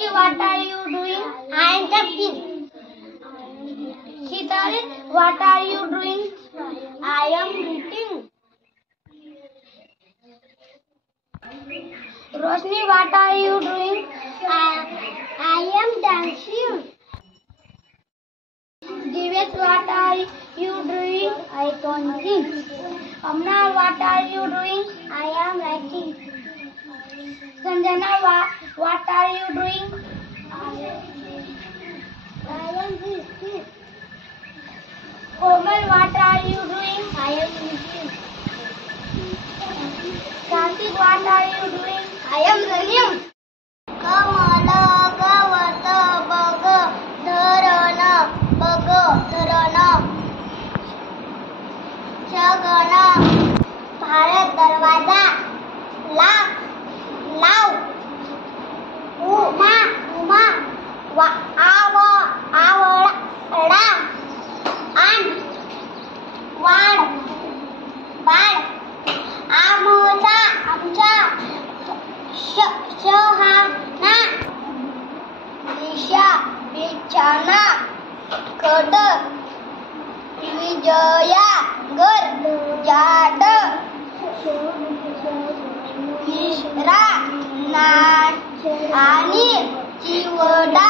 Roshni, what are you doing? I am talking. Shitali, what are you doing? I am eating. Roshni, what are you doing? I am dancing. Divesh, what are you doing? I counting. Amna, what are you doing? I am writing. Sanjana, what are you doing? I am eating. Komal, what are you doing? I am eating. Kartik, what are you doing? I am running. कमला गवत बग धरण बग धरण छगन भारत दरवाजा लाव लाव उमा उमा आवळा आण वाढ बाळ आमचा आमच्या शहाणा दिशा बिछाना कड विजया घर जाड विश्रा नाच आणि चिवडा